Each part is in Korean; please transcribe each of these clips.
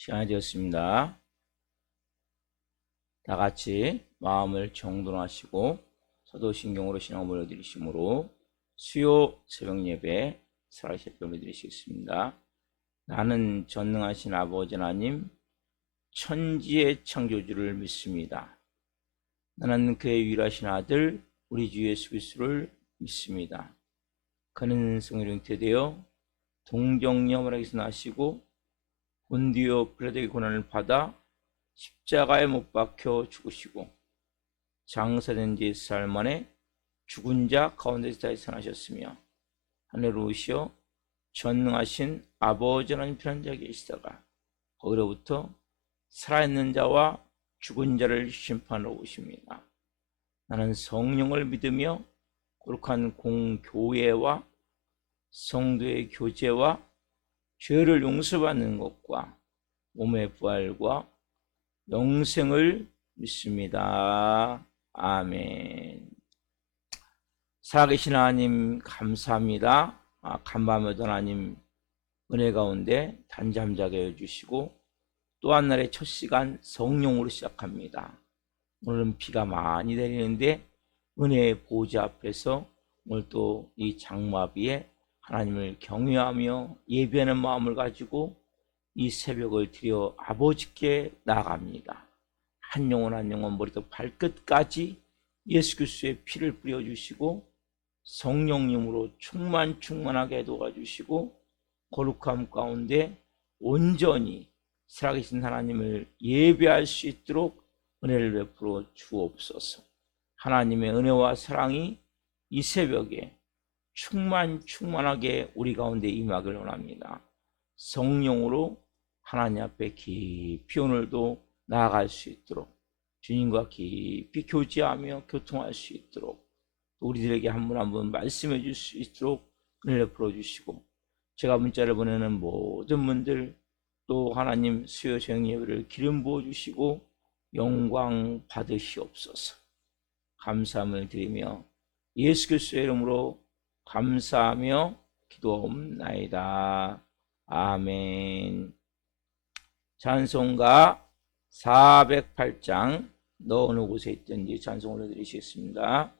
시간이 되었습니다. 다 같이 마음을 정돈하시고 사도신경으로 신앙을 올려드리심으로 수요 새벽 예배 살아계실 때 올려드리시겠습니다. 나는 전능하신 아버지 하나님 천지의 창조주를 믿습니다. 나는 그의 유일하신 아들 우리 주 예수 그리스도를 믿습니다. 그는 성령으로 잉태되어 동정녀마리아에서 나시고 본디오 빌라도의 고난을 받아 십자가에 못 박혀 죽으시고 장사된 지 4일 만에 죽은 자 가운데서 다시 살아나셨으며 하늘로 오시어 전능하신 아버지 하나님 편한 자에 계시다가 거기로부터 살아있는 자와 죽은 자를 심판하러 오십니다. 나는 성령을 믿으며 거룩한 공교회와 성도의 교제와 죄를 용서받는 것과 몸의 부활과 영생을 믿습니다. 아멘. 살아계신 하나님 감사합니다. 간밤에도 하나님 은혜 가운데 단잠자게 해주시고 또 한 날의 첫 시간 성령으로 시작합니다. 오늘은 비가 많이 내리는데 은혜의 보좌 앞에서 오늘 또 이 장마비에 하나님을 경외하며 예배하는 마음을 가지고 이 새벽을 드려 아버지께 나아갑니다. 한 영혼 한 영혼 머리부터 발끝까지 예수 그리스도의 피를 뿌려주시고 성령님으로 충만하게 도와주시고 거룩함 가운데 온전히 살아계신 하나님을 예배할 수 있도록 은혜를 베풀어 주옵소서. 하나님의 은혜와 사랑이 이 새벽에 충만하게 우리 가운데 임하길 원합니다. 성령으로 하나님 앞에 깊이 오늘도 나아갈 수 있도록 주님과 깊이 교제하며 교통할 수 있도록 우리들에게 한 분 한 분 말씀해 줄 수 있도록 은혜를 풀어주시고 제가 문자를 보내는 모든 분들 또 하나님 수요 저녁 예배를 기름 부어주시고 영광 받으시옵소서. 감사함을 드리며 예수 그리스도의 이름으로 감사하며 기도하옵나이다. 아멘. 찬송가 408장 너 어느 곳에 있든지 찬송 올려드리시겠습니다.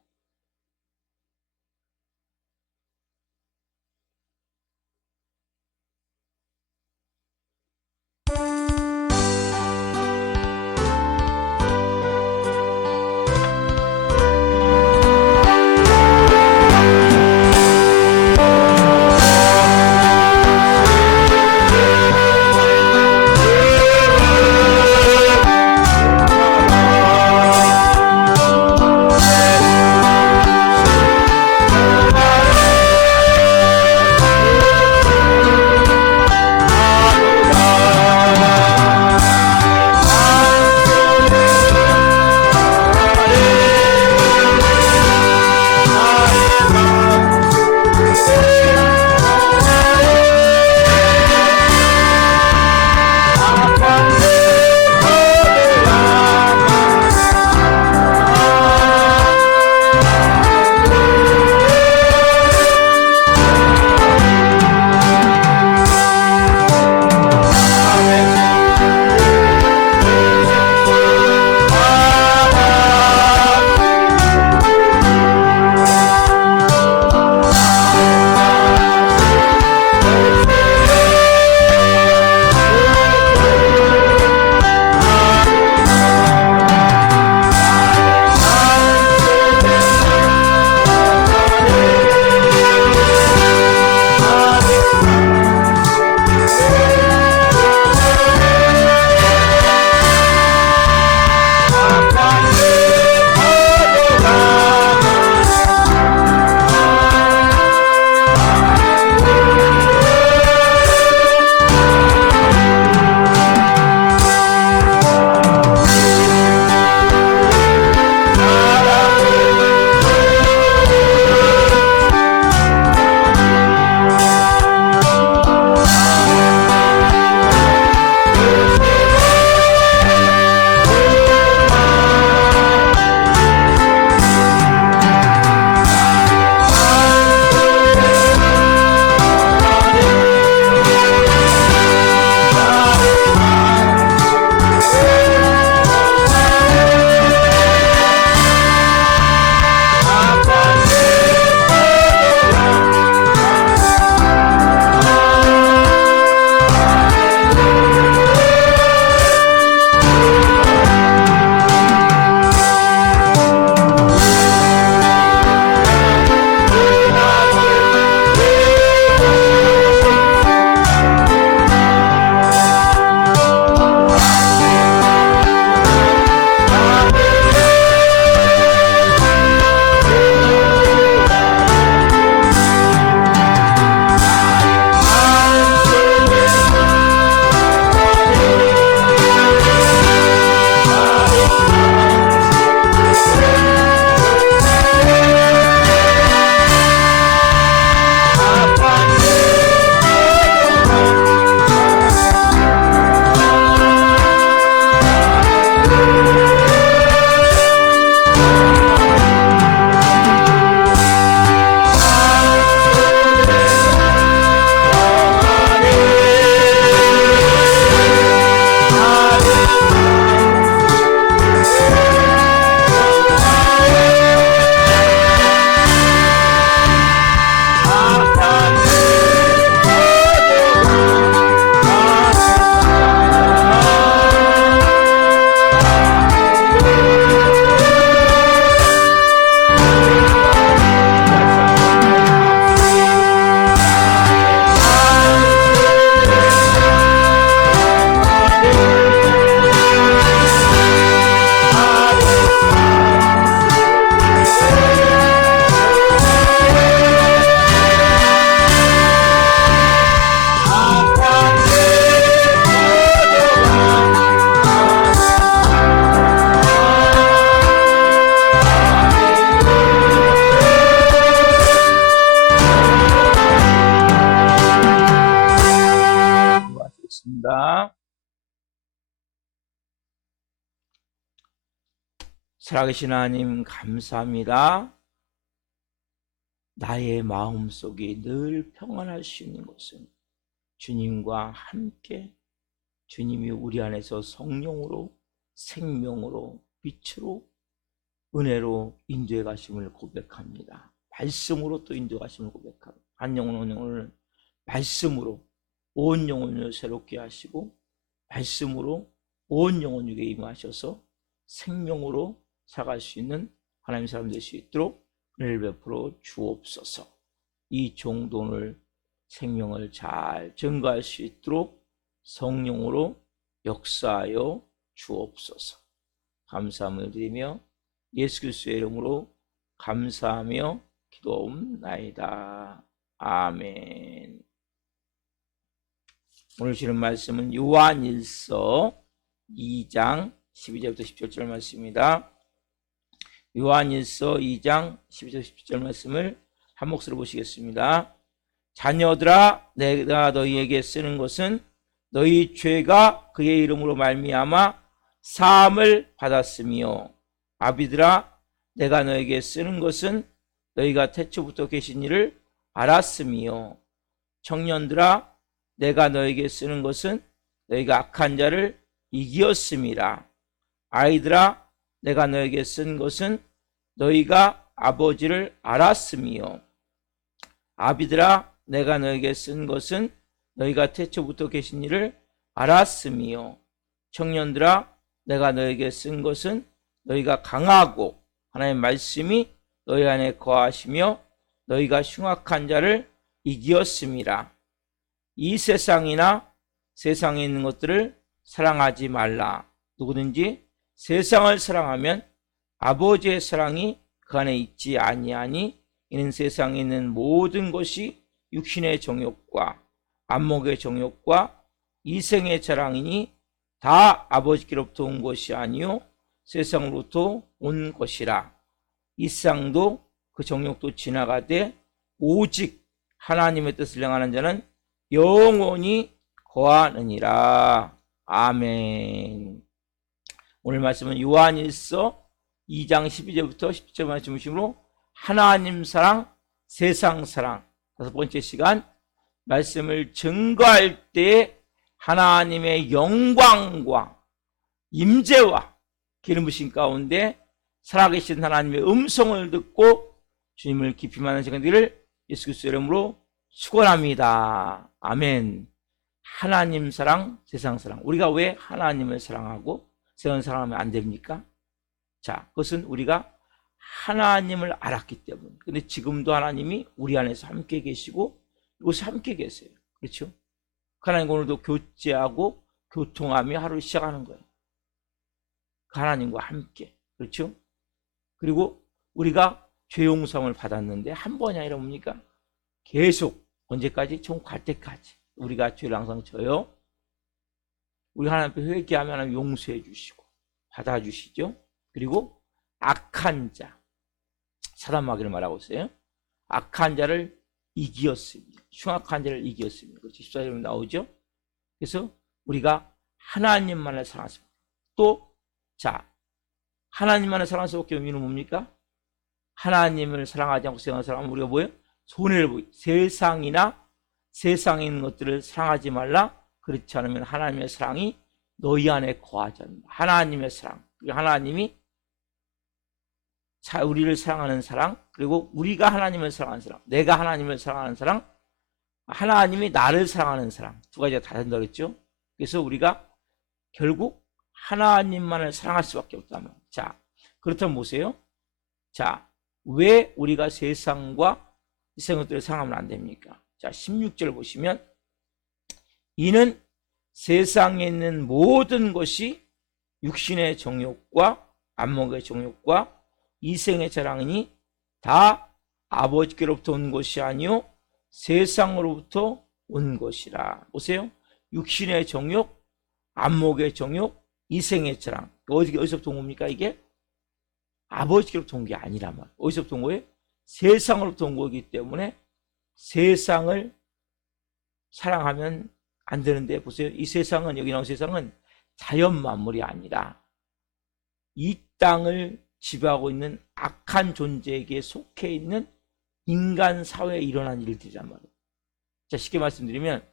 기도하겠습니다. 살아계신 하나님 감사합니다. 나의 마음속이 늘 평안할 수 있는 것은 주님과 함께 주님이 우리 안에서 성령으로 생명으로 빛으로 은혜로 인도해 가심을 고백합니다. 말씀으로 또 인도해 가심을 고백합니다. 한 영혼 오늘 말씀으로 온 영혼을 새롭게 하시고 말씀으로 온 영혼에게 임하셔서 생명으로 살아갈 수 있는 하나님의 사람 될 수 있도록 은혜를 베풀어 주옵소서. 이 종돈을 생명을 잘 증거할 수 있도록 성령으로 역사하여 주옵소서. 감사함을 드리며 예수 그리스도의 이름으로 감사하며 기도옵나이다. 아멘. 오늘 주는 말씀은 요한일서 2장 12절부터 17절 말씀입니다. 요한일서 2장 12절 17절 말씀을 한 목소리로 보시겠습니다. 자녀들아, 내가 너희에게 쓰는 것은 너희 죄가 그의 이름으로 말미암아 사함을 받았으며, 아비들아, 내가 너에게 쓰는 것은 너희가 태초부터 계신 이를 알았으며, 청년들아, 내가 너에게 쓰는 것은 너희가 악한 자를 이기었음이라. 아이들아, 내가 너에게 쓴 것은 너희가 아버지를 알았으며, 아비들아, 내가 너에게 쓴 것은 너희가 태초부터 계신 이를 알았으며, 청년들아, 내가 너에게 쓴 것은 너희가 강하고 하나님의 말씀이 너희 안에 거하시며 너희가 흉악한 자를 이기었음이라. 이 세상이나 세상에 있는 것들을 사랑하지 말라. 누구든지 세상을 사랑하면 아버지의 사랑이 그 안에 있지 아니하니, 이는 세상에 있는 모든 것이 육신의 정욕과 안목의 정욕과 이생의 자랑이니 다 아버지께로부터 온 것이 아니요 세상으로부터 온 것이라. 이 세상도 그 정욕도 지나가되 오직 하나님의 뜻을 행하는 자는 영원히 거하느니라. 아멘. 오늘 말씀은 요한일서 2장 12절부터 10절 말씀 중심으로 하나님 사랑, 세상 사랑, 다섯 번째 시간 말씀을 증거할 때 하나님의 영광과 임재와 기름 부으심 가운데 살아계신 하나님의 음성을 듣고 주님을 깊이 만나는 시간 되기를 예수 그리스도의 이름으로 축원합니다. 아멘. 하나님 사랑, 세상 사랑. 우리가 왜 하나님을 사랑하고 세상을 사랑하면 안 됩니까? 자, 그것은 우리가 하나님을 알았기 때문에. 근데 지금도 하나님이 우리 안에서 함께 계시고 이곳에 함께 계세요. 그렇죠? 하나님과 오늘도 교제하고 교통하며 하루를 시작하는 거예요. 하나님과 함께. 그렇죠? 그리고 우리가 죄 용서함을 받았는데 한 번이 아니라 뭡니까? 계속 언제까지? 총 갈 때까지 우리가 죄를 항상 져요. 우리 하나님 앞에 회개하면 하나님 용서해 주시고 받아주시죠. 그리고 악한 자, 사단마귀를 말하고 있어요. 악한 자를 이기었습니다. 흉악한 자를 이기었습니다. 14절에 나오죠. 그래서 우리가 하나님만을 사랑했습니다. 또 자, 하나님만을 사랑할 수밖에 없는 이유는 뭡니까? 하나님을 사랑하지 않고 세상을 사랑하면 우리가 뭐예요? 손해를 보이. 세상이나 세상에 있는 것들을 사랑하지 말라. 그렇지 않으면 하나님의 사랑이 너희 안에 거하지 않는다. 하나님의 사랑, 그리고 하나님이 우리를 사랑하는 사랑, 그리고 우리가 하나님을 사랑하는 사랑, 내가 하나님을 사랑하는 사랑, 하나님이 나를 사랑하는 사랑, 두 가지가 다 된다고 했죠. 그래서 우리가 결국 하나님만을 사랑할 수밖에 없다면, 자, 그렇다면 보세요. 자, 왜 우리가 세상과 세상 것들을 사랑하면 안 됩니까? 자, 16절 보시면, 이는 세상에 있는 모든 것이 육신의 정욕과 안목의 정욕과 이생의 자랑이니 다 아버지께로부터 온 것이 아니요 세상으로부터 온 것이라. 보세요. 육신의 정욕, 안목의 정욕, 이생의 자랑. 어디서부터 온 겁니까 이게? 아버지께로부터 온 게 아니란 말. 어디서부터 온 거예요? 세상으로부터 온 거기 때문에 세상을 사랑하면 안 되는데 보세요. 이 세상은, 여기 나온 세상은 자연 만물이 아니라 이 땅을 지배하고 있는 악한 존재에게 속해 있는 인간 사회에 일어난 일들이란 말이에요. 자, 쉽게 말씀드리면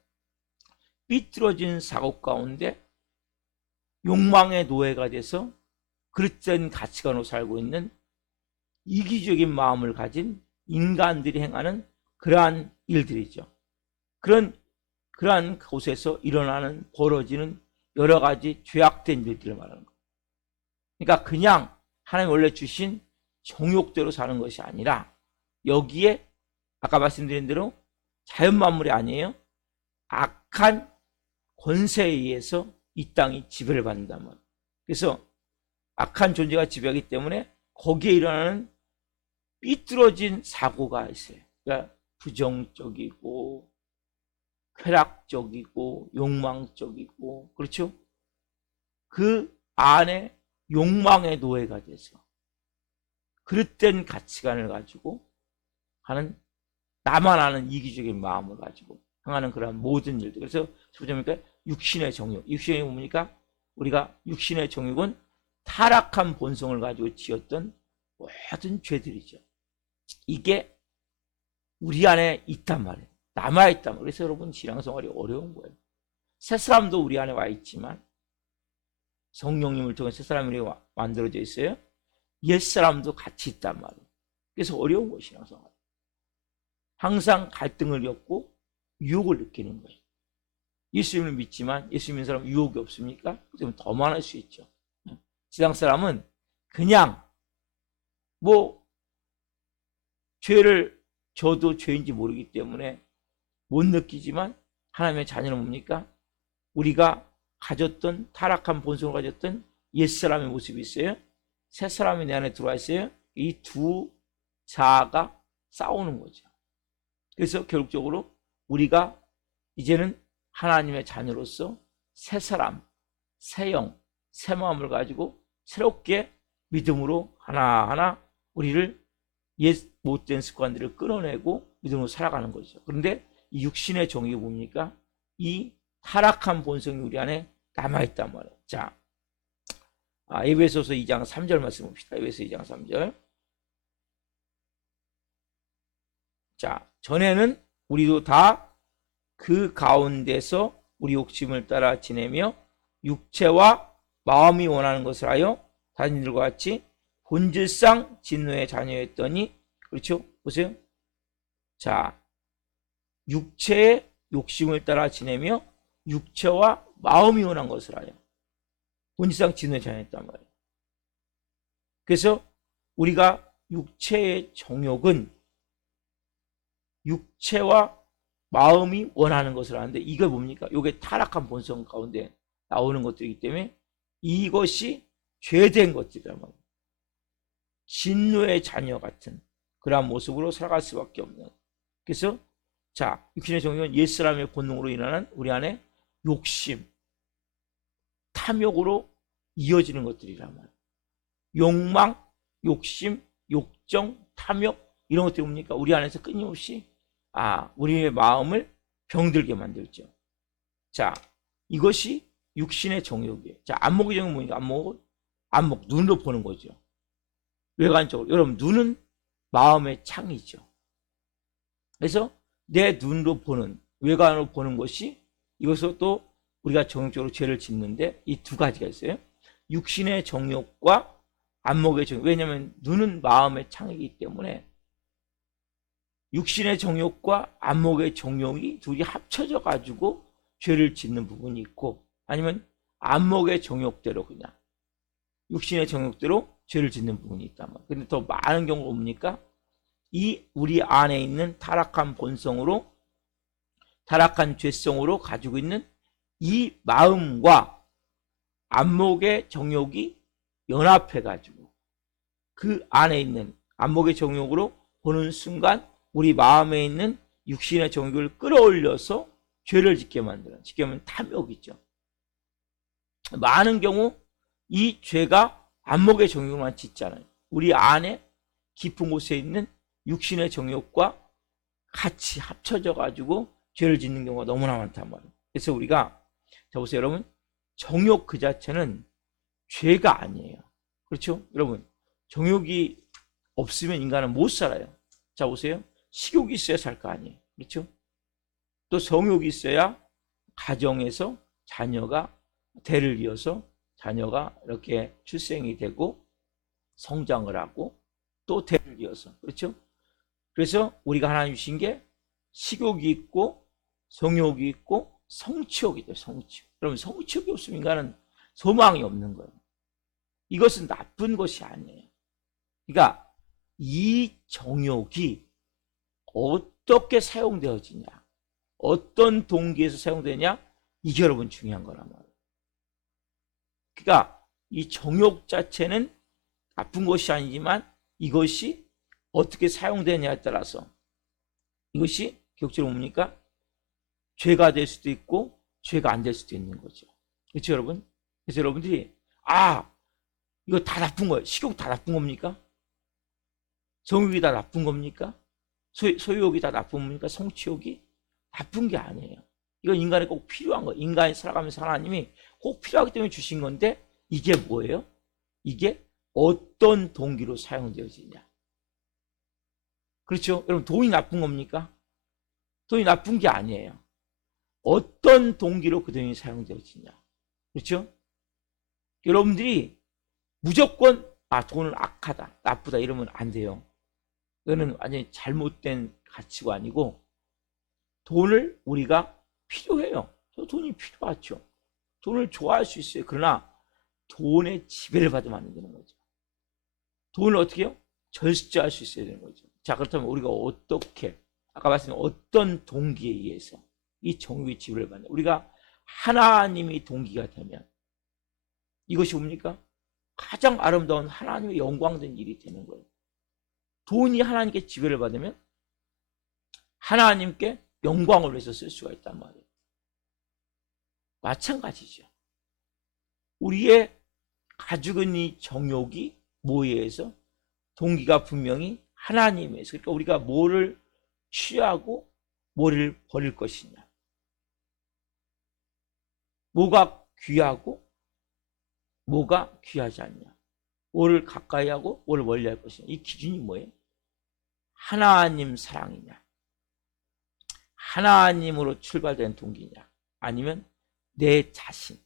삐뚤어진 사고 가운데 욕망의 노예가 돼서 그릇된 가치관으로 살고 있는 이기적인 마음을 가진 인간들이 행하는 그러한 일들이죠. 그러한 곳에서 일어나는, 벌어지는 여러 가지 죄악된 일들을 말하는 거예요. 그러니까 그냥 하나님 원래 주신 정욕대로 사는 것이 아니라 여기에 아까 말씀드린 대로 자연 만물이 아니에요. 악한 권세에 의해서 이 땅이 지배를 받는단 말이에요. 그래서 악한 존재가 지배하기 때문에 거기에 일어나는 삐뚤어진 사고가 있어요. 그러니까 부정적이고 쾌락적이고 욕망적이고, 그렇죠? 그 안에 욕망의 노예가 돼서 그릇된 가치관을 가지고 하는, 나만 아는 이기적인 마음을 가지고 행하는 그런 모든 일들. 그래서 보자니까 육신의 정욕. 육신의 정욕이 뭡니까? 우리가 육신의 정욕은 타락한 본성을 가지고 지었던 모든 죄들이죠. 이게 우리 안에 있단 말이에요. 남아있단 말이에요. 그래서 여러분 신앙생활이 어려운 거예요. 새 사람도 우리 안에 와 있지만 성령님을 통해 새 사람이 만들어져 있어요. 옛 사람도 같이 있단 말이에요. 그래서 어려운 거예요, 신앙생활. 항상 갈등을 겪고 유혹을 느끼는 거예요. 예수님을 믿지만 예수 믿는 사람 유혹이 없습니까? 그러면 더 많을 수 있죠. 세상 사람은 그냥 뭐 죄를 저도 죄인지 모르기 때문에 못 느끼지만 하나님의 자녀는 뭡니까? 우리가 가졌던 타락한 본성을 가졌던 옛사람의 모습이 있어요. 새사람이 내 안에 들어와 있어요. 이 두 자아가 싸우는 거죠. 그래서 결국적으로 우리가 이제는 하나님의 자녀로서 새 사람, 새 영, 새 마음을 가지고 새롭게 믿음으로 하나하나 우리를 옛 못된 습관들을 끊어내고 믿음으로 살아가는 거죠. 그런데 이 육신의 정욕이 뭡니까? 이 타락한 본성이 우리 안에 남아있단 말이에요. 자, 에베소서 2장 3절 말씀 봅시다. 에베소 2장 3절. 자, 전에는 우리도 다 그 가운데서 우리 욕심을 따라 지내며 육체와 마음이 원하는 것을 하여 다른 이들과 같이 본질상 진노의 자녀였더니, 그렇죠? 보세요. 자, 육체의 욕심을 따라 지내며 육체와 마음이 원한 것을 하여 본질상 진노의 자녀였단 말이에요. 그래서 우리가 육체의 정욕은 육체와 마음이 원하는 것을 하는데, 이게 뭡니까? 이게 타락한 본성 가운데 나오는 것들이기 때문에 이것이 죄된 것들이란 말이에요. 진노의 자녀 같은 그러한 모습으로 살아갈 수밖에 없는. 그래서 자, 육신의 정욕은 옛사람의 본능으로 일어나는 우리 안에 욕심, 탐욕으로 이어지는 것들이란 말이에요. 욕망, 욕심, 욕정, 탐욕, 이런 것들이 뭡니까? 우리 안에서 끊임없이 우리의 마음을 병들게 만들죠. 자, 이것이 육신의 정욕이에요. 자, 안목의 정욕은 뭐니까? 안목, 눈으로 보는 거죠. 외관적으로. 여러분, 눈은 마음의 창이죠. 그래서 내 눈으로 보는, 외관으로 보는 것이, 이것도 또 우리가 정욕적으로 죄를 짓는데 이 두 가지가 있어요. 육신의 정욕과 안목의 정욕. 왜냐하면 눈은 마음의 창이기 때문에 육신의 정욕과 안목의 정욕이 둘이 합쳐져 가지고 죄를 짓는 부분이 있고, 아니면 안목의 정욕대로 그냥 육신의 정욕대로 죄를 짓는 부분이 있단 말이에요. 근데 더 많은 경우가 뭡니까? 이 우리 안에 있는 타락한 본성으로, 타락한 죄성으로 가지고 있는 이 마음과 안목의 정욕이 연합해 가지고 그 안에 있는 안목의 정욕으로 보는 순간 우리 마음에 있는 육신의 정욕을 끌어올려서 죄를 짓게 만드는, 쉽게 말하면 탐욕이죠. 많은 경우 이 죄가 안목의 정욕만 짓잖아요. 우리 안에 깊은 곳에 있는 육신의 정욕과 같이 합쳐져 가지고 죄를 짓는 경우가 너무나 많단 말이에요. 그래서 우리가 자 보세요 여러분, 정욕 그 자체는 죄가 아니에요. 그렇죠? 여러분, 정욕이 없으면 인간은 못 살아요. 자 보세요, 식욕이 있어야 살 거 아니에요. 그렇죠? 또 성욕이 있어야 가정에서 자녀가 대를 이어서 자녀가 이렇게 출생이 되고 성장을 하고 또 대를 이어서, 그렇죠? 그래서 우리가 하나님 주신 게 식욕이 있고 성욕이 있고 성취욕이 돼요. 성취욕. 여러분, 성취욕이 없으면 인간은 소망이 없는 거예요. 이것은 나쁜 것이 아니에요. 그러니까 이 정욕이 어떻게 사용되어지냐, 어떤 동기에서 사용되냐, 이게 여러분 중요한 거란 말이에요. 그러니까 이 정욕 자체는 나쁜 것이 아니지만 이것이 어떻게 사용되냐에 따라서 이것이 기록적으로 뭡니까? 죄가 될 수도 있고 죄가 안 될 수도 있는 거죠. 그렇죠 여러분? 그래서 여러분들이 이거 다 나쁜 거예요. 식욕 다 나쁜 겁니까? 성욕이 다 나쁜 겁니까? 소유욕이 다 나쁜 겁니까? 성취욕이 나쁜 게 아니에요. 이건 인간에 꼭 필요한 거예요. 인간이 살아가면서 하나님이 꼭 필요하기 때문에 주신 건데, 이게 뭐예요? 이게 어떤 동기로 사용되어지냐. 그렇죠? 여러분, 돈이 나쁜 겁니까? 돈이 나쁜 게 아니에요. 어떤 동기로 그 돈이 사용되어지냐. 그렇죠? 여러분들이 무조건 돈은 악하다, 나쁘다 이러면 안 돼요. 이거는 완전히 잘못된 가치관이고, 돈을 우리가 필요해요. 돈이 필요하죠. 돈을 좋아할 수 있어요. 그러나 돈의 지배를 받으면 안 되는 거죠. 돈을 어떻게 해요? 절제할 수 있어야 되는 거죠. 자, 그렇다면 우리가 어떻게, 아까 말씀드린 어떤 동기에 의해서 이 정욕의 지배를 받냐. 우리가 하나님이 동기가 되면 이것이 뭡니까? 가장 아름다운 하나님의 영광된 일이 되는 거예요. 돈이 하나님께 지배를 받으면 하나님께 영광을 위해서 쓸 수가 있단 말이에요. 마찬가지죠. 우리의 가지고 이 정욕이 뭐에 의해서? 동기가 분명히 하나님에서. 그러니까 우리가 뭐를 취하고 뭐를 버릴 것이냐, 뭐가 귀하고 뭐가 귀하지 않냐, 뭐를 가까이 하고 뭐를 멀리 할 것이냐. 이 기준이 뭐예요? 하나님 사랑이냐, 하나님으로 출발된 동기냐, 아니면 내 자신,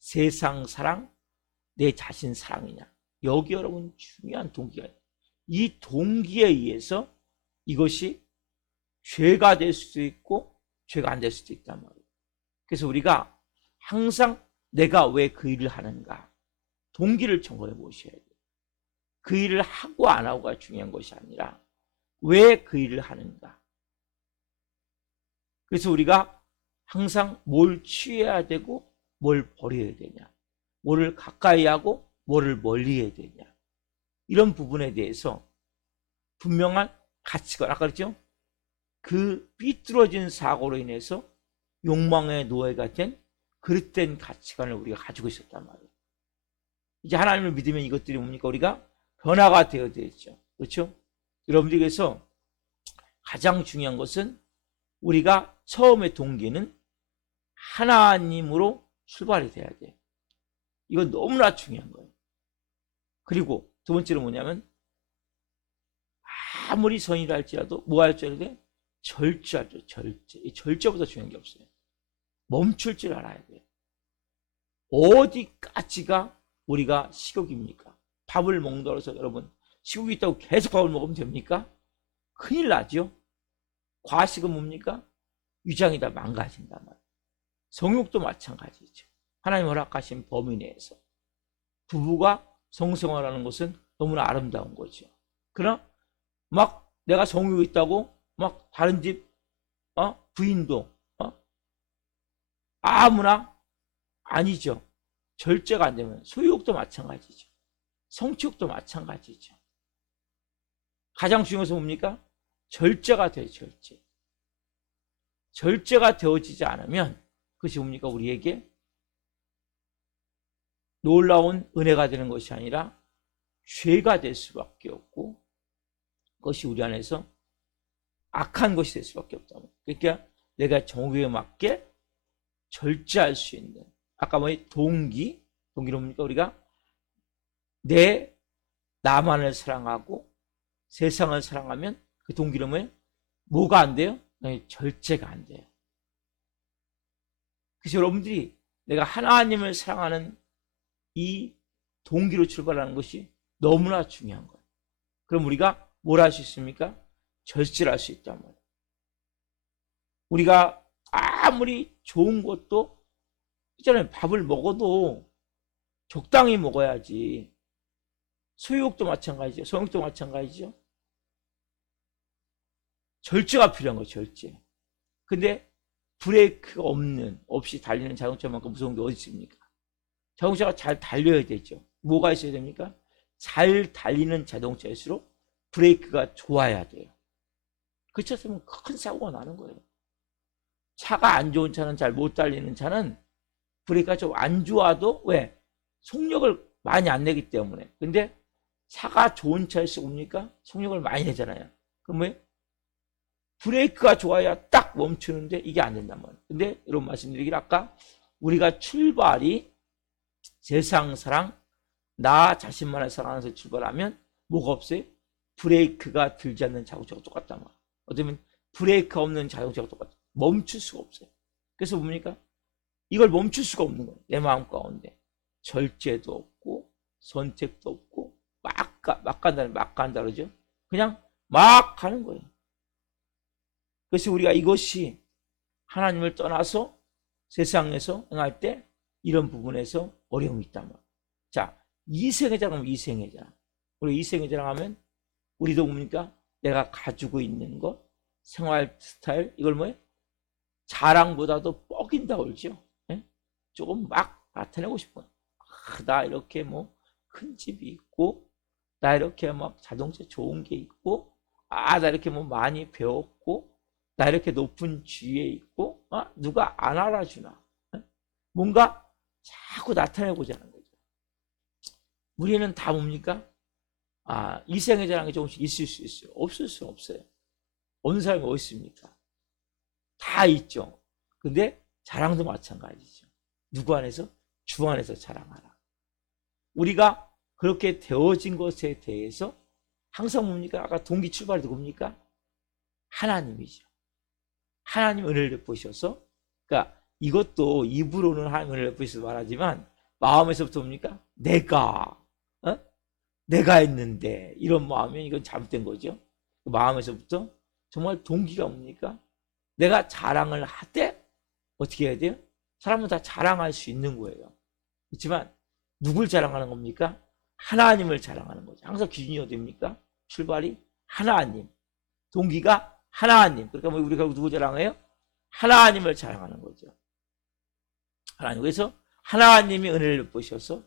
세상 사랑, 내 자신 사랑이냐. 여기 여러분 중요한 동기가 있어요. 이 동기에 의해서 이것이 죄가 될 수도 있고 죄가 안 될 수도 있단 말이에요. 그래서 우리가 항상 내가 왜 그 일을 하는가, 동기를 점검해 보셔야 돼요. 그 일을 하고 안 하고가 중요한 것이 아니라 왜 그 일을 하는가. 그래서 우리가 항상 뭘 취해야 되고 뭘 버려야 되냐, 뭐를 가까이 하고 뭐를 멀리 해야 되냐, 이런 부분에 대해서 분명한 가치관, 아까 그랬죠? 그 삐뚤어진 사고로 인해서 욕망의 노예가 된 그릇된 가치관을 우리가 가지고 있었단 말이에요. 이제 하나님을 믿으면 이것들이 뭡니까? 우리가 변화가 되어야 되죠. 그렇죠? 여러분들께서 가장 중요한 것은 우리가 처음의 동기는 하나님으로 출발이 돼야 돼요. 이건 너무나 중요한 거예요. 그리고 두 번째로 뭐냐면, 아무리 선이라 할지라도 뭐 할 줄 알아야 돼? 절제하죠. 절제. 이 절제보다 중요한 게 없어요. 멈출 줄 알아야 돼요. 어디까지가 우리가 식욕입니까? 밥을 먹는다고 해서 여러분 식욕이 있다고 계속 밥을 먹으면 됩니까? 큰일 나죠. 과식은 뭡니까? 위장이 다 망가진단 말이에요. 성욕도 마찬가지죠. 하나님 허락하신 범위 내에서 부부가 성생활하는 것은 너무나 아름다운 거죠. 그러나 막 내가 성욕이 있다고 막 다른 집 부인도 아무나 아니죠. 절제가 안 되면 소유욕도 마찬가지죠. 성취욕도 마찬가지죠. 가장 중요한 것은 뭡니까? 절제가 돼요. 절제. 절제가 되어지지 않으면 그것이 뭡니까? 우리에게 놀라운 은혜가 되는 것이 아니라 죄가 될 수밖에 없고, 그것이 우리 안에서 악한 것이 될 수밖에 없다. 그러니까 내가 정욕에 맞게 절제할 수 있는, 아까 동기는 뭡니까? 우리가 나만을 사랑하고 세상을 사랑하면 그 동기는 뭐가 안 돼요? 절제가 안 돼요. 그래서 여러분들이 내가 하나님을 사랑하는 이 동기로 출발하는 것이 너무나 중요한 거예요. 그럼 우리가 뭘 할 수 있습니까? 절제를 할 수 있단 말이에요. 우리가 아무리 좋은 것도 있잖아요. 밥을 먹어도 적당히 먹어야지. 소유욕도 마찬가지죠. 성욕도 마찬가지죠. 절제가 필요한 거예요. 절제. 근데 브레이크가 없이 달리는 자동차만큼 무서운 게 어디 있습니까? 자동차가 잘 달려야 되죠. 뭐가 있어야 됩니까? 잘 달리는 자동차일수록 브레이크가 좋아야 돼요. 그렇지 않으면 큰 사고가 나는 거예요. 차가 안 좋은 차는, 잘 못 달리는 차는 브레이크가 좀 안 좋아도 왜? 속력을 많이 안 내기 때문에. 근데 차가 좋은 차일수록 뭡니까? 속력을 많이 내잖아요. 그럼 왜? 브레이크가 좋아야 딱 멈추는데 이게 안 된단 말이에요. 근데 여러분 말씀드리길, 아까 우리가 출발이 세상 사랑, 나 자신만을 사랑하면서 출발하면 뭐가 없어요? 브레이크가 들지 않는 자동차가 똑같단 말이에요. 어쩌면 브레이크 없는 자동차가 똑같아요. 멈출 수가 없어요. 그래서 뭡니까? 이걸 멈출 수가 없는 거예요. 내 마음 가운데 절제도 없고 선택도 없고 막 간다 그러죠. 그냥 막 가는 거예요. 그래서 우리가 이것이 하나님을 떠나서 세상에서 행할 때 이런 부분에서 어려움이 있단 말이에요. 자, 이생애 자랑하면 이생애 자랑. 우리 이생애 자랑하면 우리도 뭡니까? 내가 가지고 있는 것, 생활 스타일, 이걸 뭐예요? 자랑보다도 뻐긴다 그러죠. 예? 조금 막 나타내고 싶어요. 나 이렇게 큰 집이 있고, 나 이렇게 막 자동차 좋은 게 있고, 나 이렇게 많이 배웠고, 나 이렇게 높은 지위에 있고, 누가 안 알아주나. 예? 뭔가 자꾸 나타내고자 하는 거죠. 우리는 다 뭡니까? 이생의 자랑이 조금씩 있을 수 있어요. 없을 수 없어요. 어느 사람이 어디 있습니까? 다 있죠. 근데 자랑도 마찬가지죠. 누구 안에서? 주 안에서 자랑하라. 우리가 그렇게 되어진 것에 대해서 항상 뭡니까? 아까 동기 출발이 누굽니까? 하나님이죠. 하나님 은혜를 베푸셔서, 그러니까 이것도 입으로는 하나님 은혜를 베푸셔서 말하지만 마음에서부터 뭡니까? 내가 했는데, 이런 마음이면 이건 잘못된 거죠. 마음에서부터 정말 동기가 뭡니까? 내가 자랑을 하되 어떻게 해야 돼요? 사람은 다 자랑할 수 있는 거예요. 그렇지만 누굴 자랑하는 겁니까? 하나님을 자랑하는 거죠. 항상 기준이 어디입니까? 출발이 하나님, 동기가 하나님. 그러니까 우리가 누구 자랑해요? 하나님을 자랑하는 거죠. 하나님. 그래서 하나님이 은혜를 베푸셔서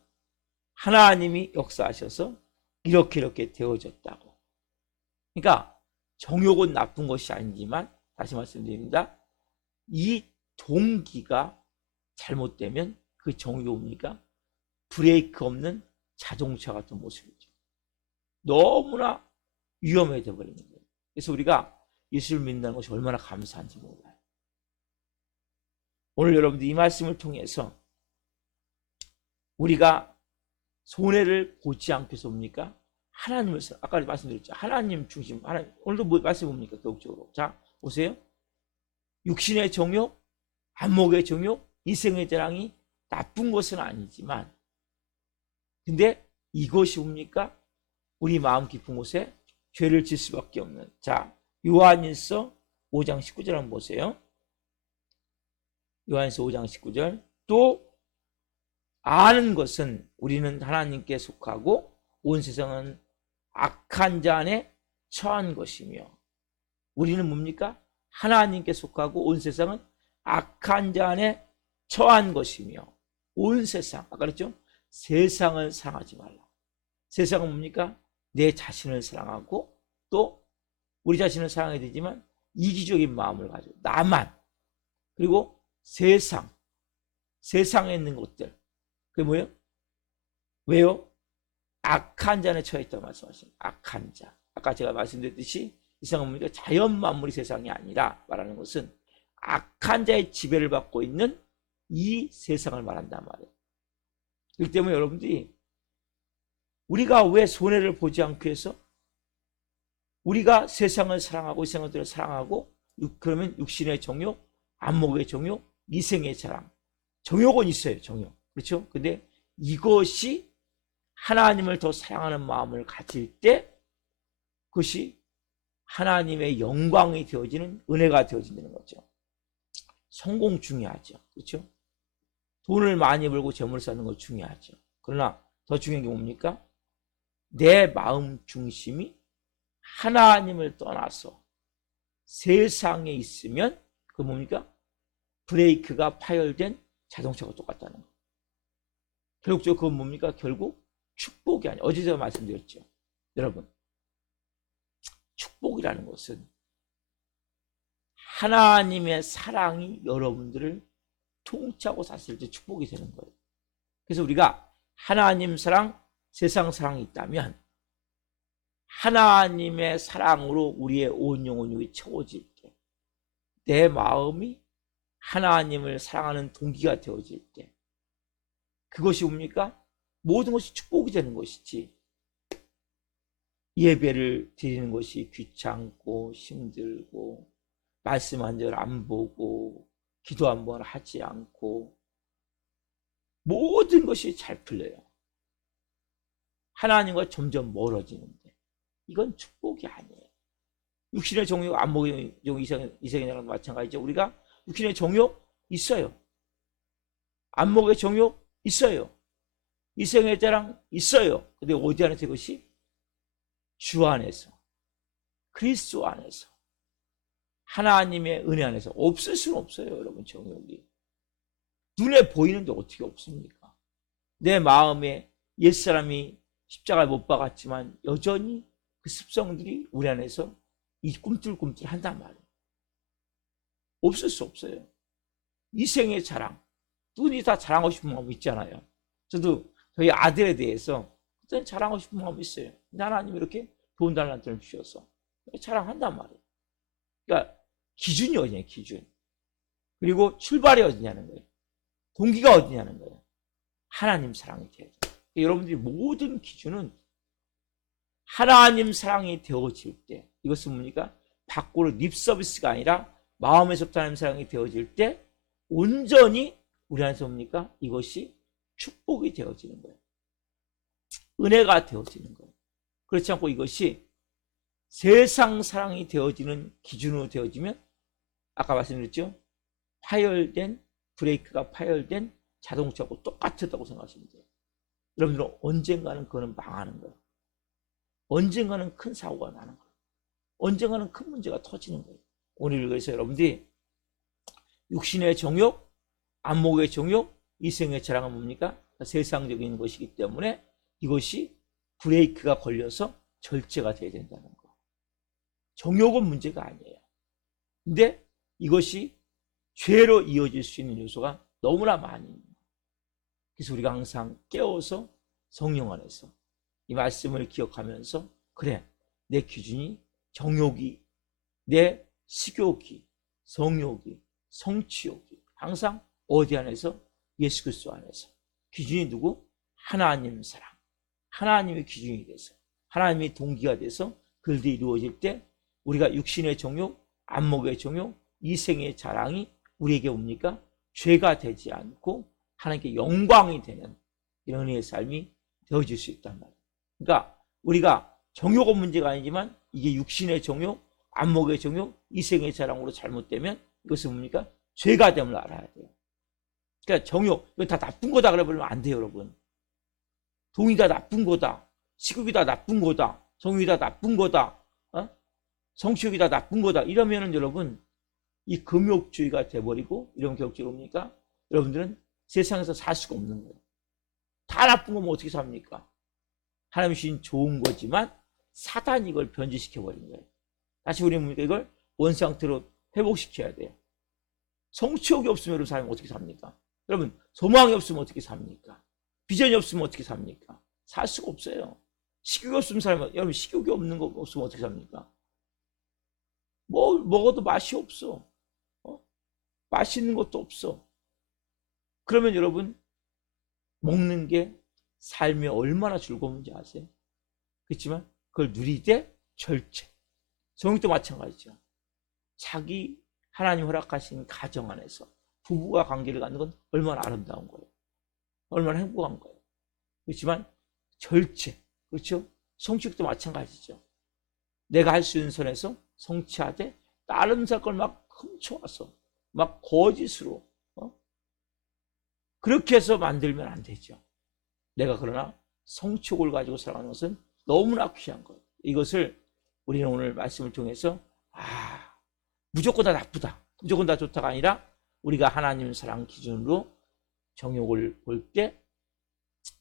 하나님이 역사하셔서 이렇게 되어졌다고. 그러니까 정욕은 나쁜 것이 아니지만, 다시 말씀드립니다. 이 동기가 잘못되면 그 정욕이 뭡니까? 브레이크 없는 자동차 같은 모습이죠. 너무나 위험해져 버리는 거예요. 그래서 우리가 예수를 믿는다는 것이 얼마나 감사한지 몰라요. 오늘 여러분들 이 말씀을 통해서 우리가 손해를 보지 않고 해서 뭡니까? 하나님을, 아까 말씀드렸죠. 하나님 중심, 하나님. 오늘도 말씀 뭡니까? 교육적으로. 자, 보세요. 육신의 정욕, 안목의 정욕, 이생의 자랑이 나쁜 것은 아니지만, 근데 이것이 뭡니까? 우리 마음 깊은 곳에 죄를 질 수밖에 없는. 자, 요한일서 5장 19절 한번 보세요. 요한일서 5장 19절. 또 아는 것은 우리는 하나님께 속하고 온 세상은 악한 자 안에 처한 것이며. 우리는 뭡니까? 하나님께 속하고 온 세상은 악한 자 안에 처한 것이며. 온 세상, 아까 그랬죠? 세상을 사랑하지 말라. 세상은 뭡니까? 내 자신을 사랑하고 또 우리 자신을 사랑해야 되지만 이기적인 마음을 가지고 나만, 그리고 세상에 있는 것들, 그게 뭐예요? 왜요? 악한 자 안에 처해있다고 말씀하십니다. 악한 자. 아까 제가 말씀드렸듯이 이 세상은 뭡니까? 자연 만물이 세상이 아니라 말하는 것은 악한 자의 지배를 받고 있는 이 세상을 말한단 말이에요. 그렇기 때문에 여러분들이 우리가 왜 손해를 보지 않기 위해서 우리가 세상을 사랑하고 세상을 사랑하고 그러면 육신의 정욕, 안목의 정욕, 이생의 자랑. 정욕은 있어요. 정욕. 그렇죠? 근데 이것이 하나님을 더 사랑하는 마음을 가질 때 그것이 하나님의 영광이 되어지는 은혜가 되어진다는 거죠. 성공 중요하죠. 그렇죠? 돈을 많이 벌고 재물을 쌓는 거 중요하죠. 그러나 더 중요한 게 뭡니까? 내 마음 중심이 하나님을 떠나서 세상에 있으면 그 뭡니까? 브레이크가 파열된 자동차가 똑같다는 거. 결국적으로 그건 뭡니까? 결국 축복이 아니에요. 어제 제가 말씀드렸죠. 여러분, 축복이라는 것은 하나님의 사랑이 여러분들을 통치하고 사실 때 축복이 되는 거예요. 그래서 우리가 하나님 사랑, 세상 사랑이 있다면 하나님의 사랑으로 우리의 온 영혼이 채워질 때, 내 마음이 하나님을 사랑하는 동기가 되어질 때, 그것이 뭡니까? 모든 것이 축복이 되는 것이지, 예배를 드리는 것이 귀찮고 힘들고 말씀 한 절 안 보고 기도 한 번 하지 않고 모든 것이 잘 풀려요. 하나님과 점점 멀어지는데 이건 축복이 아니에요. 육신의 정욕, 안목의 정욕, 이생의 자랑 마찬가지죠. 우리가 육신의 정욕 있어요. 안목의 정욕 있어요. 이생의 자랑 있어요. 근데 어디 안에서 이것이? 주 안에서, 그리스도 안에서, 하나님의 은혜 안에서. 없을 수는 없어요. 여러분, 정욕이 눈에 보이는데 어떻게 없습니까? 내 마음에 옛사람이 십자가에 못 박았지만 여전히 그 습성들이 우리 안에서 이 꿈틀꿈틀 한단 말이에요. 없을 수 없어요. 이생의 자랑, 누구니 다 자랑하고 싶은 마음 있잖아요. 저도 저희 아들에 대해서 자랑하고 싶은 마음이 있어요. 하나님이 이렇게 좋은 달란트를 주셔서 자랑한단 말이에요. 그러니까 기준이 어디냐, 기준. 그리고 출발이 어디냐는 거예요. 동기가 어디냐는 거예요. 하나님 사랑이 돼야죠. 여러분들이 모든 기준은 하나님 사랑이 되어질 때, 이것은 뭡니까? 밖으로 립 서비스가 아니라 마음에서부터 하나님 사랑이 되어질 때 온전히 우리 안에서 뭡니까? 이것이 축복이 되어지는 거예요. 은혜가 되어지는 거예요. 그렇지 않고 이것이 세상 사랑이 되어지는 기준으로 되어지면 아까 말씀드렸죠? 파열된, 브레이크가 파열된 자동차하고 똑같다고 생각하시면 돼요. 여러분들은 언젠가는 그거는 망하는 거예요. 언젠가는 큰 사고가 나는 거예요. 언젠가는 큰 문제가 터지는 거예요. 오늘 그래서 여러분들이 육신의 정욕, 안목의 정욕, 이생의 자랑은 뭡니까? 세상적인 것이기 때문에 이것이 브레이크가 걸려서 절제가 돼야 된다는 거. 정욕은 문제가 아니에요. 근데 이것이 죄로 이어질 수 있는 요소가 너무나 많이 있는 거예요. 그래서 우리가 항상 깨워서 성령 안에서 이 말씀을 기억하면서 그래, 내 기준이 정욕이, 내 식욕이, 성욕이, 성취욕이 항상 어디 안에서? 예수 그리스도 안에서. 기준이 누구? 하나님 사랑. 하나님의 기준이 돼서, 하나님의 동기가 돼서 그들이 이루어질 때 우리가 육신의 정욕, 안목의 정욕, 이생의 자랑이 우리에게 옵니까? 죄가 되지 않고 하나님께 영광이 되는 이런 은혜의 삶이 되어질 수 있단 말이에요. 그러니까 우리가 정욕은 문제가 아니지만 이게 육신의 정욕, 안목의 정욕, 이생의 자랑으로 잘못되면 이것은 뭡니까? 죄가 됨을 알아야 돼요. 그러니까 정욕, 이거 다 나쁜 거다 그래버리면 안 돼요, 여러분. 돈이 다 나쁜 거다. 식욕이 다 나쁜 거다. 성욕이 다 나쁜 거다. 성취욕이 다 나쁜 거다. 이러면은 여러분, 이 금욕주의가 돼버리고 이러면 결국적으로 뭡니까? 여러분들은 세상에서 살 수가 없는 거예요. 다 나쁜 거면 어떻게 삽니까? 하나님 주신 좋은 거지만 사단이 이걸 변질시켜버린 거예요. 다시 우리는 뭡니까? 이걸 원상태로 회복시켜야 돼요. 성취욕이 없으면 여러분 사람이 어떻게 삽니까? 여러분 소망이 없으면 어떻게 삽니까? 비전이 없으면 어떻게 삽니까? 살 수가 없어요. 식욕이 없으면 사람이, 여러분 식욕이 없는 거 없으면 어떻게 삽니까? 뭐 먹어도 맛이 없어. 맛있는 것도 없어. 그러면 여러분, 먹는 게 삶이 얼마나 즐거운지 아세요? 그렇지만 그걸 누리되 절제. 성경도 마찬가지죠. 자기 하나님 허락하신 가정 안에서 부부가 관계를 갖는 건 얼마나 아름다운 거예요. 얼마나 행복한 거예요. 그렇지만 절제. 그렇죠? 성취욕도 마찬가지죠. 내가 할 수 있는 선에서 성취하되 다른 사건을 막 훔쳐와서 막 거짓으로 그렇게 해서 만들면 안 되죠. 내가 그러나 성취욕을 가지고 살아가는 것은 너무나 귀한 거예요. 이것을 우리는 오늘 말씀을 통해서 무조건 다 나쁘다, 무조건 다 좋다가 아니라 우리가 하나님 사랑 기준으로 정욕을 볼 때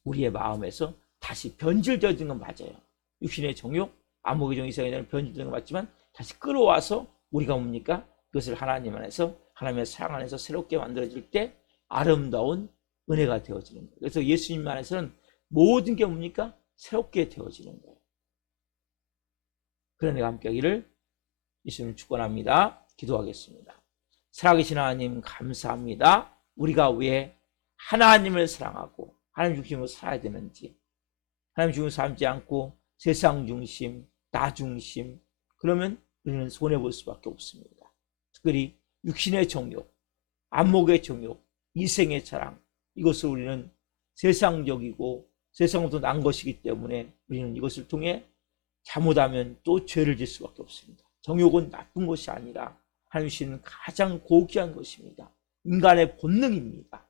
우리의 마음에서 다시 변질되어진 건 맞아요. 육신의 정욕, 안목의 정욕, 이상에 대한 변질되는 건 맞지만 다시 끌어와서 우리가 뭡니까? 그것을 하나님 안에서, 하나님의 사랑 안에서 새롭게 만들어질 때 아름다운 은혜가 되어지는 거예요. 그래서 예수님 안에서는 모든 게 뭡니까? 새롭게 되어지는 거예요. 그런 내가 함께 하기를 예수님 축원합니다. 기도하겠습니다. 살아계신 하나님 감사합니다. 우리가 왜 하나님을 사랑하고 하나님 중심으로 살아야 되는지, 하나님 중심으로 살지 않고 세상 중심, 나 중심, 그러면 우리는 손해볼 수밖에 없습니다. 특별히 육신의 정욕, 안목의 정욕, 이생의 자랑, 이것을 우리는 세상적이고 세상으로부터 난 것이기 때문에 우리는 이것을 통해 잘못하면 또 죄를 질 수밖에 없습니다. 정욕은 나쁜 것이 아니라 하나님 주시는 가장 고귀한 것입니다. 인간의 본능입니다.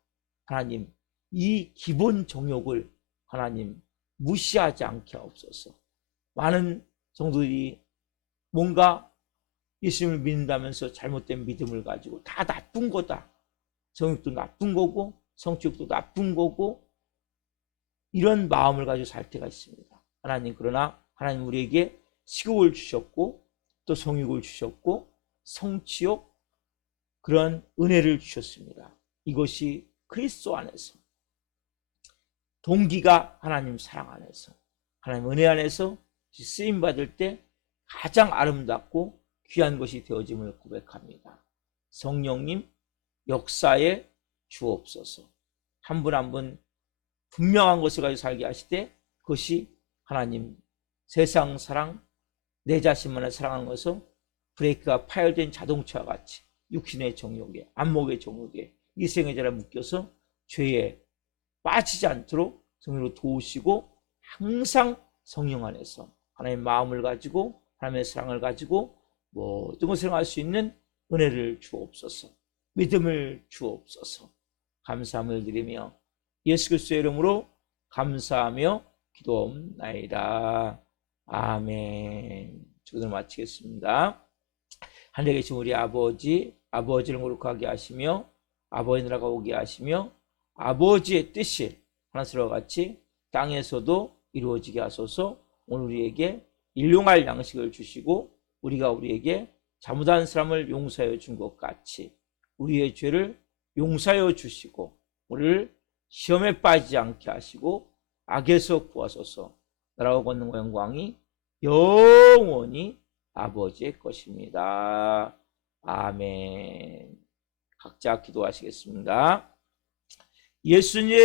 하나님, 이 기본 정욕을 하나님 무시하지 않게 하옵소서. 많은 성도들이 뭔가 예수님을 믿는다면서 잘못된 믿음을 가지고 다 나쁜 거다. 정욕도 나쁜 거고 성취욕도 나쁜 거고 이런 마음을 가지고 살 때가 있습니다. 하나님, 그러나 하나님 우리에게 식욕을 주셨고 또 성욕을 주셨고 성취욕, 그런 은혜를 주셨습니다. 이것이 그리스도 안에서, 동기가 하나님 사랑 안에서, 하나님 은혜 안에서 쓰임받을 때 가장 아름답고 귀한 것이 되어짐을 고백합니다. 성령님 역사에 주옵소서. 한 분 한 분 분명한 것을 가지고 살게 하실 때 그것이 하나님 세상 사랑, 내 자신만을 사랑하는 것은 브레이크가 파열된 자동차와 같이 육신의 정욕에, 안목의 정욕에, 이생의 자를 묶여서 죄에 빠지지 않도록 성령으로 도우시고 항상 성령 안에서 하나님의 마음을 가지고 하나님의 사랑을 가지고 모든 것을 할 수 있는 은혜를 주옵소서. 믿음을 주옵소서. 감사함을 드리며 예수 그리스도의 이름으로 감사하며 기도옵나이다. 아멘. 기도를 마치겠습니다. 하늘에 계신 우리 아버지, 아버지를 거룩하게 하시며 아버지 나라가 오게 하시며 아버지의 뜻이 하나님과 같이 땅에서도 이루어지게 하소서. 오늘 우리에게 일용할 양식을 주시고 우리가 우리에게 잘못한 사람을 용서하여 준 것 같이 우리의 죄를 용서하여 주시고 우리를 시험에 빠지지 않게 하시고 악에서 구하소서. 나라와 권능과 영광이 영원히 아버지의 것입니다. 아멘. 각자 기도하시겠습니다. 예수님